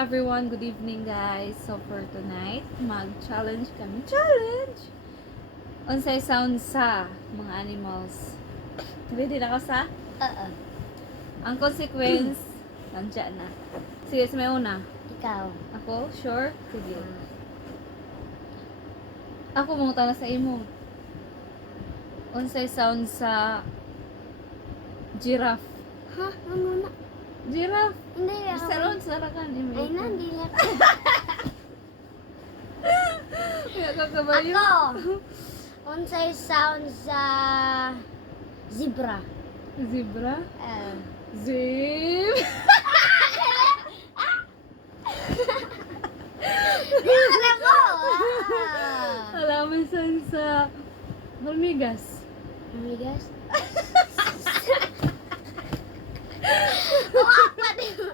everyone, good evening guys. So for tonight, mag-challenge kami. Challenge! Unsay sound sa mga animals. Ready na ka sa? Ang consequence, nandiyan na. Sige, sa may una. Ikaw. Ako? Sure? Sige. Ako mga na sa imo. Unsay sound sa giraffe. Ha? Ano na? Giraffe? Hindi ako. Saron, sarakan. Ay, nandi na. Kaya kakabayo. Ako! Unsay sound sa zebra. Zebra? Uh, Zeb! Zebra mo! Alaman sound sa hormigas. Amigas? Wak pa din mo.